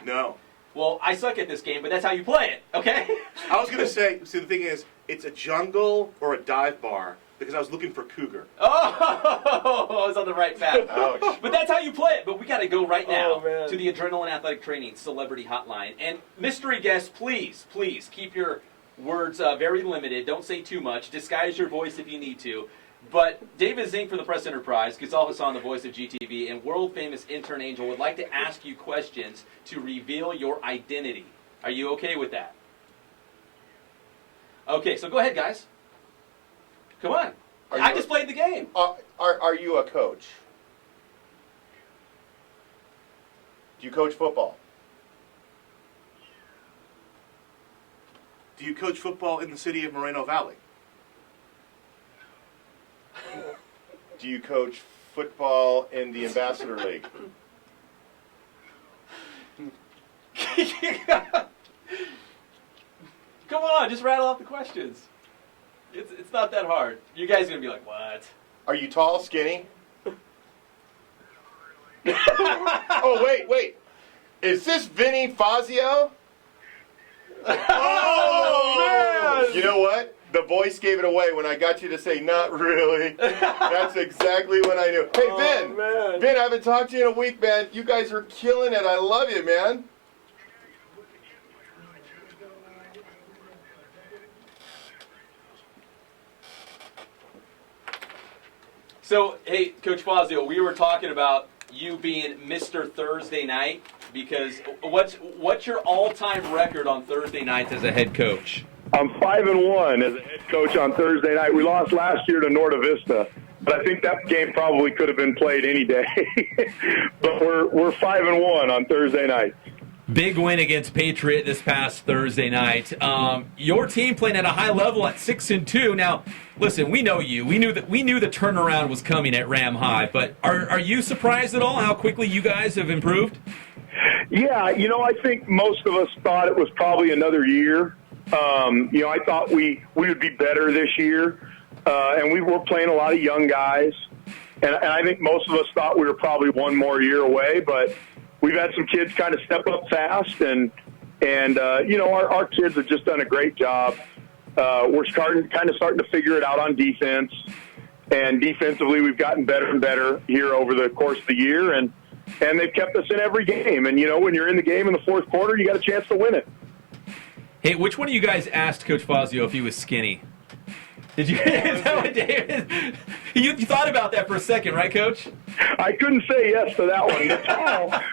No. Well, I suck at this game, but that's how you play it, okay? I was going to say, see, the thing is, it's a jungle or a dive bar because I was looking for cougar. Oh, I was on the right path. Ouch. But that's how you play it. But we got to go right now man. to the Adrenaline Athletic Training Celebrity Hotline. And mystery guests, please keep your words very limited. Don't say too much. Disguise your voice if you need to. But David Zink from the Press Enterprise, Ghizal Hasan, the voice of GTV, and world-famous intern Angel would like to ask you questions to reveal your identity. Are you okay with that? Okay, so go ahead, guys. Come on. I just played the game. Are you a coach? Do you coach football? Do you coach football in the city of Moreno Valley? Do you coach football in the Ambassador League? Come on, just rattle off the questions. It's not that hard. You guys are going to be like, what? Are you tall, skinny? Oh, wait. Is this Vinny Fazio? Oh, man! You know what? The voice gave it away when I got you to say, not really. That's exactly when I knew. Hey, Vin. Man. Vin, I haven't talked to you in a week, man. You guys are killing it. I love you, man. So, hey, Coach Fazio, we were talking about you being Mr. Thursday Night because what's your all-time record on Thursday nights as a head coach? I'm 5-1 as a head coach on Thursday night. We lost last year to Norte Vista, but I think that game probably could have been played any day. But we're 5-1 on Thursday night. Big win against Patriot this past Thursday night. Your team playing at a high level at 6-2. Now, listen, we know you. We knew the turnaround was coming at Ram High. But are you surprised at all how quickly you guys have improved? Yeah, I think most of us thought it was probably another year. I thought we would be better this year, and we were playing a lot of young guys. And I think most of us thought we were probably one more year away, but we've had some kids kind of step up fast, and our kids have just done a great job. We're starting to figure it out on defense, and defensively we've gotten better and better here over the course of the year, and they've kept us in every game. And when you're in the game in the fourth quarter, you got a chance to win it. Hey, which one of you guys asked Coach Fazio if he was skinny? Did you? Is that what David? You thought about that for a second, right, Coach? I couldn't say yes to that one.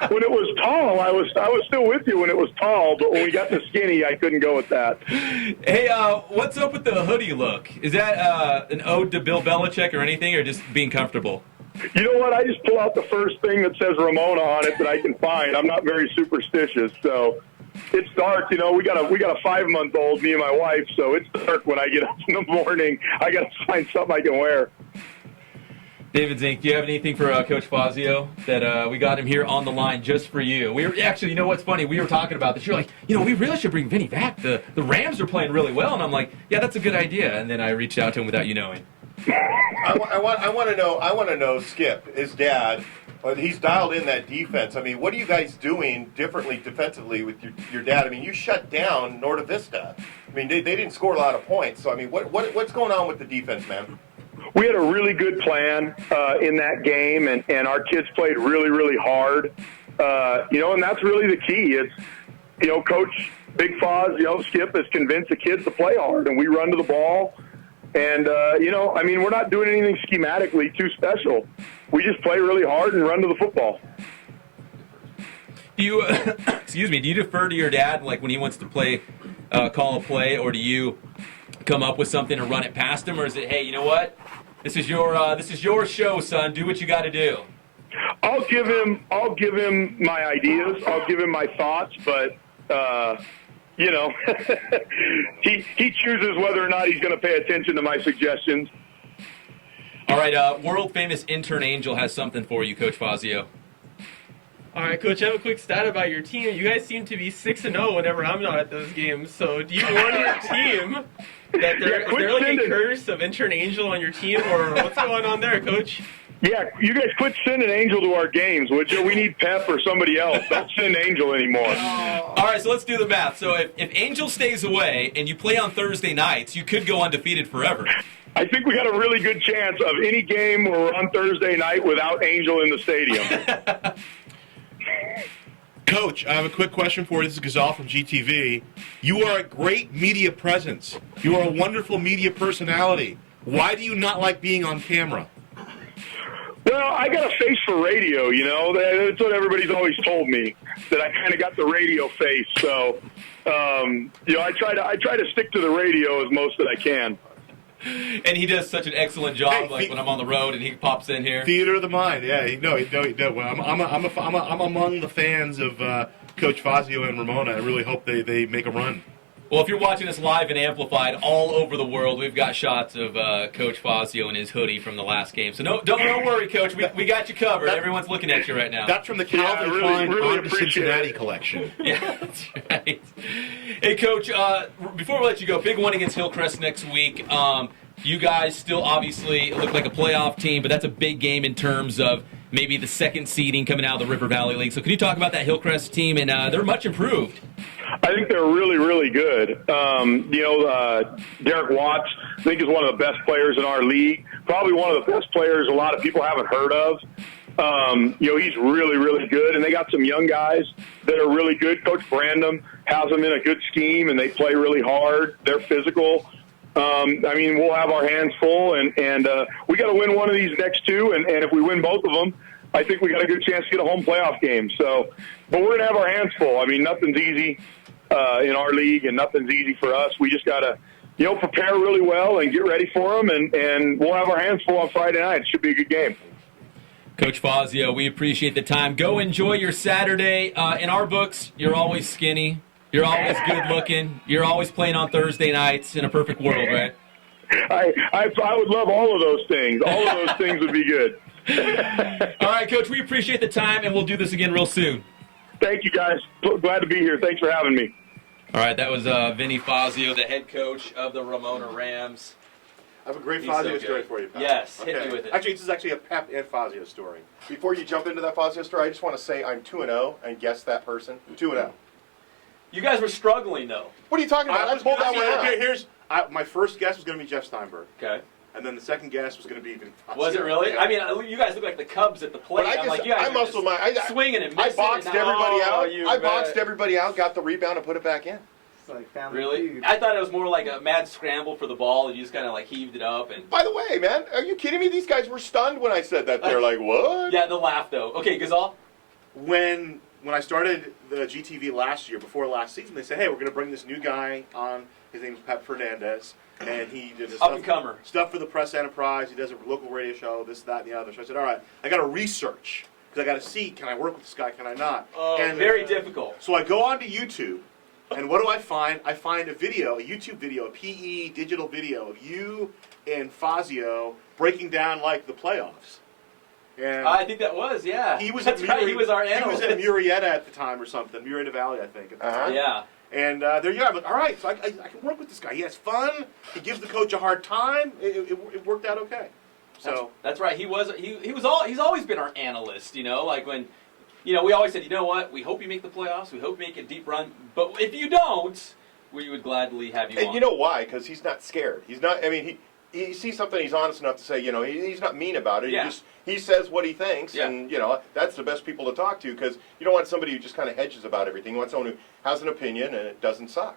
When it was tall, I was still with you when it was tall, but when we got to skinny, I couldn't go with that. Hey, what's up with the hoodie look? Is that an ode to Bill Belichick or anything, or just being comfortable? You know what? I just pull out the first thing that says Ramona on it that I can find. I'm not very superstitious, so. It's dark, we got a 5-month-old, me and my wife, so it's dark when I get up in the morning. I got to find something I can wear. David Zink, do you have anything for Coach Fazio that we got him here on the line just for you? We were actually, what's funny? We were talking about this. You're like, we really should bring Vinny back. The Rams are playing really well, and I'm like, yeah, that's a good idea. And then I reached out to him without you knowing. I want to know, Skip, his dad. He's dialed in that defense. I mean, what are you guys doing differently defensively with your dad? I mean, you shut down Norte Vista. I mean, they didn't score a lot of points. So, I mean, what's going on with the defense, man? We had a really good plan in that game, and our kids played really, really hard. And that's really the key. It's, Coach Big Foz, Skip has convinced the kids to play hard, and we run to the ball. And, we're not doing anything schematically too special. We just play really hard and run to the football. Do you, do you defer to your dad, like when he wants to play, call a play, or do you come up with something and run it past him, or is it, hey, you know what? This is your show, son. Do what you got to do. I'll give him my ideas. I'll give him my thoughts, but he chooses whether or not he's going to pay attention to my suggestions. All right, world-famous intern Angel has something for you, Coach Fazio. All right, Coach, I have a quick stat about your team. You guys seem to be 6-0 whenever I'm not at those games. So do you warn your team that is there like a curse of intern Angel on your team, or what's going on there, Coach? Yeah, you guys quit sending Angel to our games, would you? We need Pep or somebody else. Don't send Angel anymore. All right, so let's do the math. So if Angel stays away and you play on Thursday nights, you could go undefeated forever. I think we got a really good chance of any game where we're on Thursday night without Angel in the stadium. Coach, I have a quick question for you. This is Ghizal from GTV. You are a great media presence. You are a wonderful media personality. Why do you not like being on camera? Well, I got a face for radio, you know. That's what everybody's always told me, that I kind of got the radio face. So, you know, I try to stick to the radio as most that I can. And he does such an excellent job, like when I'm on the road and he pops in here. Theater of the mind, yeah. He does. Well, I'm among the fans of Coach Fazio and Ramona. I really hope they make a run. Well, if you're watching us live and amplified all over the world, we've got shots of Coach Fazio in his hoodie from the last game. So don't worry, Coach. We got you covered. Everyone's looking at you right now. That's from the Calvin Klein on to Cincinnati collection. Yeah, that's right. Hey, Coach, before we let you go, big one against Hillcrest next week. You guys still obviously look like a playoff team, but that's a big game in terms of maybe the second seeding coming out of the River Valley League. So can you talk about that Hillcrest team? And they're much improved. I think they're really, really good. You know, Derek Watts, I think, is one of the best players in our league. Probably one of the best players a lot of people haven't heard of. You know, he's really, really good. And they got some young guys that are really good. Coach Brandon has them in a good scheme, and they play really hard. They're physical. I mean, we'll have our hands full, and we got to win one of these next two. And if we win both of them, I think we got a good chance to get a home playoff game. So, but we're going to have our hands full. I mean, nothing's easy in our league, and nothing's easy for us. We just got to, you know, prepare really well and get ready for them, and we'll have our hands full on Friday night. It should be a good game. Coach Fazio, we appreciate the time. Go enjoy your Saturday. In our books, you're always skinny. You're always good looking. You're always playing on Thursday nights in a perfect world, right? I would love all of those things. All of those things would be good. All right, Coach, we appreciate the time, and we'll do this again real soon. Thank you, guys. Glad to be here. Thanks for having me. All right, that was Vinny Fazio, the head coach of the Ramona Rams. I have a great Fazio story for you, Pep. Yes, hit me with it. Actually, this is actually a Pep and Fazio story. Before you jump into that Fazio story, I just want to say I'm 2-0 and guess that person. 2-0. You guys were struggling, though. What are you talking about? I pulled that one out. My first guess was going to be Jeff Steinberg. Okay. And then the second guess was going to be Vinny Fazio. Was it really? Yeah. I mean, you guys look like the Cubs at the plate. But I'm like, you guys I muscled my swinging and missing. I boxed everybody out. I boxed bet. everybody out, got the rebound, and put it back in. Really? I thought it was more like a mad scramble for the ball, and you just kind of like heaved it up. And by the way, man, are you kidding me? These guys were stunned when I said that. They're like, what? Yeah, the laugh though. Okay, Ghizal. When I started the GTV last year, before last season, they said, hey, we're going to bring this new guy on. His name's Pep Fernandez, and he did stuff for the press enterprise. He does a local radio show, this, that, and the other. So I said, all right, I got to research because I got to see, can I work with this guy, can I not? Oh, and very difficult. So I go onto YouTube, and what do I find? I find a video, a YouTube video, a PE digital video of you and Fazio breaking down like the playoffs. And I think that was, yeah. He was That's right. He was our analyst. He was at Murrieta at the time or something, Murrieta Valley, I think. At the time. Yeah. And there you are. I'm like, all right, so I can work with this guy. He has fun. He gives the coach a hard time. It worked out okay. So that's right. He's always been our analyst. You know, like when, you know, we always said, you know what? We hope you make the playoffs. We hope you make a deep run. But if you don't, we would gladly have you on. And you know why? Because he's not scared. He's not. I mean, he sees something. He's honest enough to say, you know, he's not mean about it. Yeah. He says what he thinks, and you know that's the best people to talk to because you don't want somebody who just kind of hedges about everything. You want someone who has an opinion and it doesn't suck.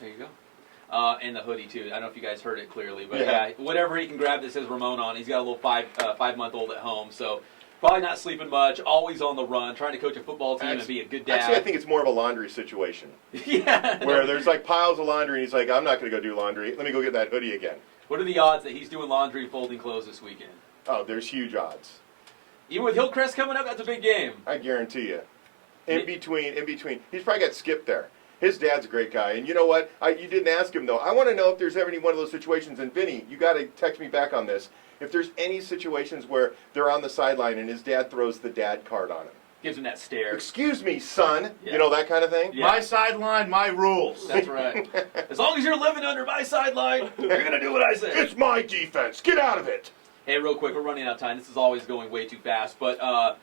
There you go. And the hoodie too. I don't know if you guys heard it clearly, but yeah, whatever he can grab that says Ramona on. He's got a little 5-month-old at home, so probably not sleeping much. Always on the run, trying to coach a football team and be a good dad. Actually, I think it's more of a laundry situation. Yeah. Where there's like piles of laundry, and he's like, I'm not going to go do laundry. Let me go get that hoodie again. What are the odds that he's doing laundry, folding clothes this weekend? Oh, there's huge odds. Even with Hillcrest coming up, that's a big game. I guarantee you. In between, he's probably got Skip there. His dad's a great guy, and you know what? You didn't ask him though. I want to know if there's ever any one of those situations. And Vinny, you got to text me back on this. If there's any situations where they're on the sideline and his dad throws the dad card on him, gives him that stare. Excuse me, son. Yeah. You know that kind of thing. Yeah. My sideline, my rules. That's right. As long as you're living under my sideline, you're gonna do what I say. It's my defense. Get out of it. Hey, real quick, we're running out of time. This is always going way too fast. But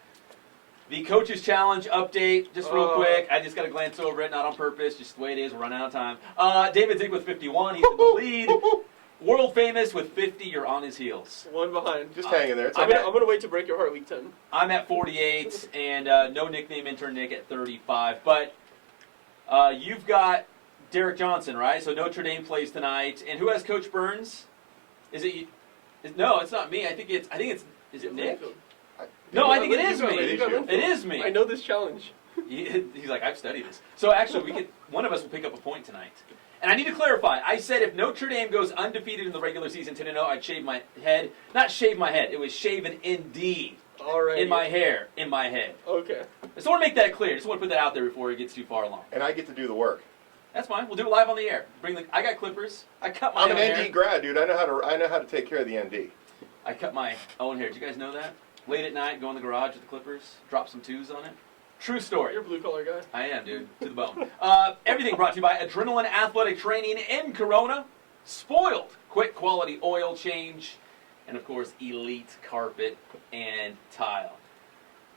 the Coaches Challenge update, just real quick. I just got to glance over it, not on purpose, just the way it is. We're running out of time. David Zink with 51. He's in the lead. World famous with 50. You're on his heels. One behind. Just hang in there. I'm gonna wait to break your heart week 10. I'm at 48, and no nickname intern Nick at 35. But you've got Derek Johnson, right? So Notre Dame plays tonight. And who has Coach Burns? Is it you? No, it's not me. I think it's. Is it Nick? No, I think it is me. It is me. I know this challenge. He's like, I've studied this. So actually, one of us will pick up a point tonight. And I need to clarify. I said if Notre Dame goes undefeated in the regular season 10-0, I'd shave my head. Not shave my head. It was shaven indeed. All right. In my hair. In my head. Okay. I just want to make that clear. I just want to put that out there before it gets too far along. And I get to do the work. That's fine. We'll do it live on the air. I got clippers. I cut my own hair. I'm an ND grad, dude. I know how to take care of the ND. I cut my own hair. Did you guys know that? Late at night, go in the garage with the clippers, drop some twos on it. True story. You're a blue collar guy. I am, dude. To the bone. Everything brought to you by Adrenaline Athletic Training in Corona. Spoiled. Quick quality oil change. And, of course, elite carpet and tile.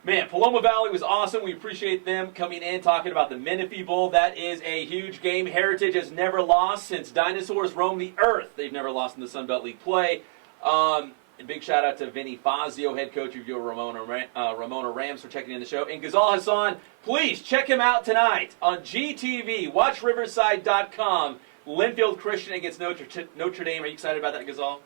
Man, Paloma Valley was awesome. We appreciate them coming in, talking about the Menifee Bowl. That is a huge game. Heritage has never lost since dinosaurs roamed the earth. They've never lost in the Sun Belt League play. A big shout out to Vinny Fazio, head coach of your Ramona Rams, for checking in the show. And Ghizal Hasan, please check him out tonight on GTV. Watch Riverside.com. Linfield Christian against Notre Dame. Are you excited about that, Ghizal?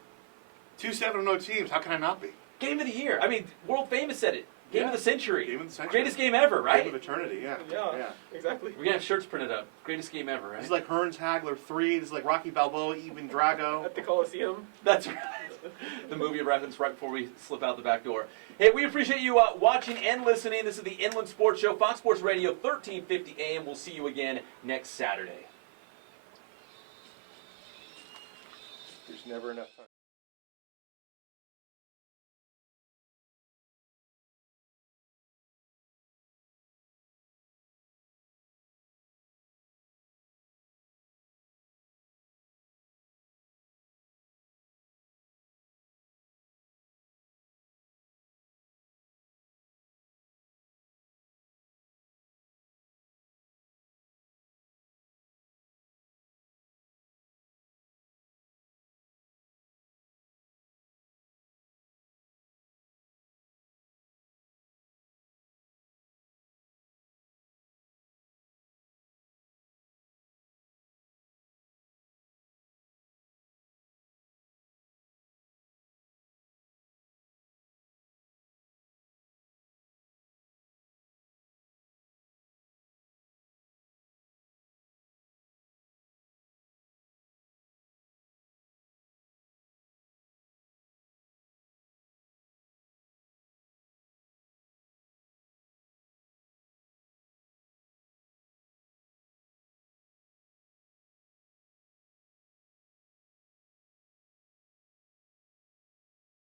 2 7-0 teams. How can I not be? Game of the year. I mean, World Famous said it. Game of the century. Game of the century. Greatest game ever, right? Game of eternity, yeah. Yeah, exactly. We're going to have shirts printed up. Greatest game ever, right? This is like Hearns Hagler 3. This is like Rocky Balboa, even Drago. At the Coliseum. That's right. The movie reference right before we slip out the back door. Hey, we appreciate you watching and listening. This is the Inland Sports Show, Fox Sports Radio, 1350 AM. We'll see you again next Saturday. There's never enough.